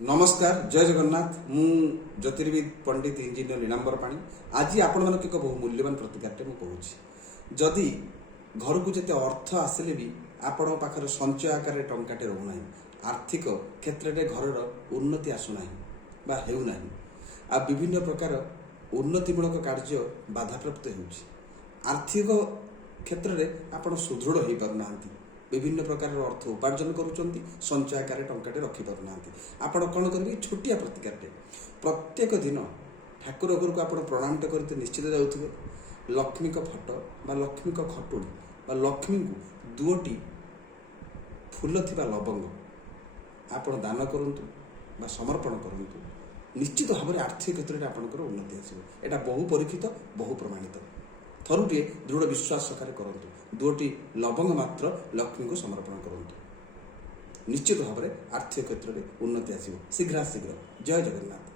नमस्कार जय जगन्नाथ मु ज्योतिर्विद पंडित इंजीनियर नीलांबर पाणी आज आपण मानक एक बहु मूल्यवान प्रतिकार मु कहूँ जदि घर को जिते अर्थ आसिले भी आपण पाखर संचय आकार टंकाटे रोना आर्थिक क्षेत्र में घर उन्नति आसुना बा हेउना आ विभिन्न प्रकार उन्नतिमूलक कार्य बाधाप्राप्त हो आर्थिक क्षेत्र में आपण सुदृढ़ हो पारना विभिन्न प्रकार अर्थ उपार्जन करुँच संचय आकार टंकाटे रखिपारना आपण कौन करेंगे छोटिया प्रतिकारटे प्रत्येक दिन ठाकुर घर को आप प्रणाम करते निश्चित जाऊे लक्ष्मी फटो बा लक्ष्मी खटुड़ी बा लक्ष्मी को दुटी फूल थी लवंग आपण दान करूँ बा समर्पण करूँ निश्चित भाव में आर्थिक क्षेत्र में आपंकर उन्नति आसो यहाँ बहु परीक्षित बहु प्रमाणित थरुटे दृढ़ विश्वास सकारे करंतु दुटी लवंग मात्र लक्ष्मी को समर्पण करंतु निश्चित भाव में आर्थिक क्षेत्र में उन्नति आसो शीघ्र जय जगन्नाथ।